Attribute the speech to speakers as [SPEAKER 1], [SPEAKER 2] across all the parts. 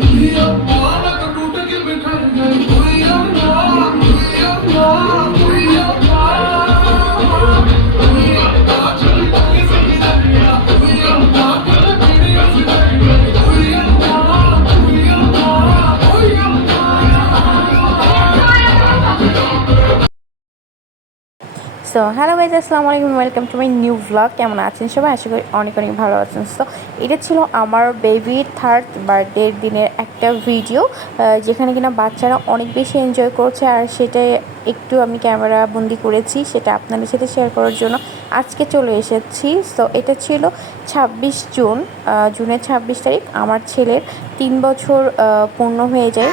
[SPEAKER 1] alegria. So hello guys আসসালামু আলাইকুম welcome to my new blog কেমন আছেন সবাই? আশা করি অনেক অনেক ভালো আছেন। সো এটা ছিল আমার বেবির থার্ড বার্থডের দিনের একটা ভিডিও যেখানে কিনা বাচ্চারা অনেক বেশি এনজয় করছে আর সেটা একটু আমি ক্যামেরা বন্দি করেছি, সেটা আপনাদের সাথে শেয়ার করার জন্য আজকে চলে এসেছি। সো এটা ছিল ছাব্বিশ জুন জুনের ছাব্বিশ তারিখ। আমার ছেলের তিন বছর পূর্ণ হয়ে যায়।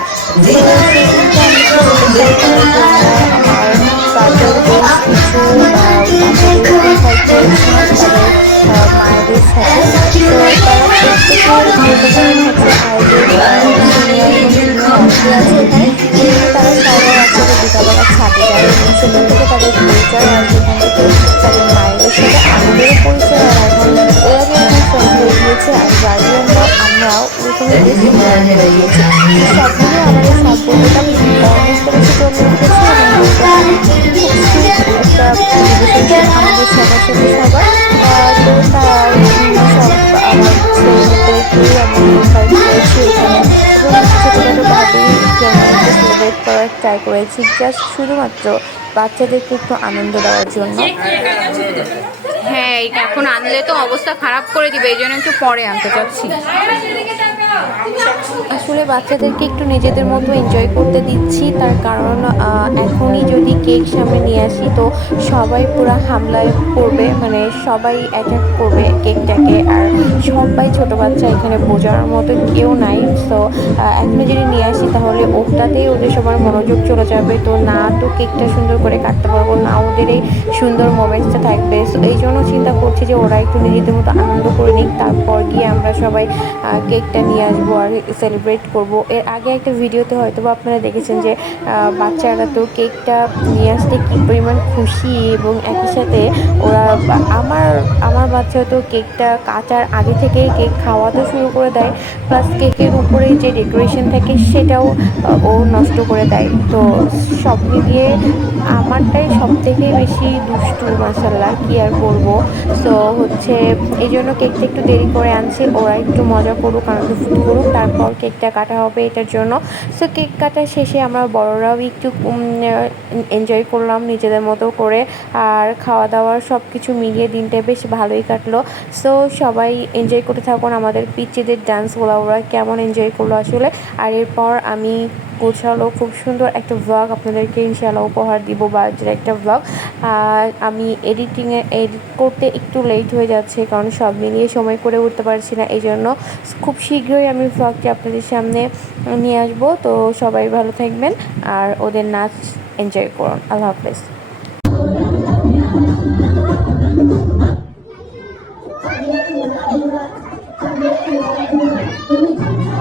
[SPEAKER 1] আছে এখানে তারা সবাই আসলে বিকালবেলা ছাদে যায় এবং সেখান থেকে তাদের পরিচয় আর সেখান থেকে তাদের মায়েদের সাথে আমাদেরও পরিচয় আমরাও আমাদের করার ট্রাই করেছি জাস্ট শুধুমাত্র বাচ্চাদেরকে একটু আনন্দ দেওয়ার জন্য।
[SPEAKER 2] হ্যাঁ এটা এখন আনলে তো অবস্থা খারাপ করে দিবে এই জন্য একটু পরে আনতে চাচ্ছি।
[SPEAKER 1] আসলে বাচ্চাদেরকে একটু নিজেদের মতো এনজয় করতে দিচ্ছি, তার কারণ এখনই যদি কেক সামনে নিয়ে আসি, তো সবাই পুরো হামলায় পড়বে মানে সবাই অ্যাটাক করবে কেকটাকে আর সবাই ছোট বাচ্চা এখানে বোঝার মতো কেউ নাই। তো এখনই যদি নিয়ে আসি, তাহলে ওটাতেই ওদের সবার মনোযোগ চলে যাবে। তো না তো কেকটা সুন্দর করে কাটতে পারব, না ওদের এই সুন্দর মোমেন্টসটা থাকবে। সো এই জন্য চিন্তা করছি যে ওরা একটু নিজেদের মতো আনন্দ করে নিক, তারপর গিয়ে আমরা সবাই কেকটা নিয়ে আসব আর সেলিব্রেট করব। এর আগে একটা ভিডিওতে হয়তো বা আপনারা দেখেছেন যে বাচ্চারা তো কেকটা নিয়ে আসতে কী পরিমাণ খুশি এবং একই সাথে ওরা আমার আমার বাচ্চা তো কেকটা কাটার আগে থেকেই কেক খাওয়াতে শুরু করে দেয়। প্লাস কেকের উপরে যে ডেকোরেশন থাকে সেটাও ও নষ্ট করে দেয়। তো সব মিলিয়ে আমারটাই সব থেকে বেশি দুষ্টু মাসাল্লাহ কি আর করব সো হচ্ছে এই জন্য কেকটা একটু দেরি করে আনছি, ওরা একটু মজা করুক আনন্দ ফুর্তি করুক তারপর কেকটা কাটা হবে এটার জন্য। সো কেক কাটা শেষে আমরা বড়রাও একটু এনজয় করলাম নিজেদের মতো করে। আর খাওয়া দাওয়ার সব কিছু মিলিয়ে দিনটা বেশ ভালোই কাটলো। সো সবাই এনজয় করতে থাকুন আমাদের পিচ্চিদের ডান্সগুলো ওরা কেমন এনজয় করল আসলে? আর এরপর আমি গোছালো, খুব সুন্দর একটা ভ্লগ আপনাদেরকে ইনশাআল্লাহ উপহার দিব বা একটা আর আমি এডিটিংয়ে এডিট করতে একটু লেট হয়ে যাচ্ছে, কারণ সব মিলিয়ে সময় করে উঠতে পারছি না এই জন্য খুব শীঘ্রই আমি ভ্লগটি আপনাদের সামনে নিয়ে আসব। তো সবাই ভালো থাকবেন আর ওদের নাচ এনজয় করুন। আল্লাহ হাফেজ।
[SPEAKER 3] তুমি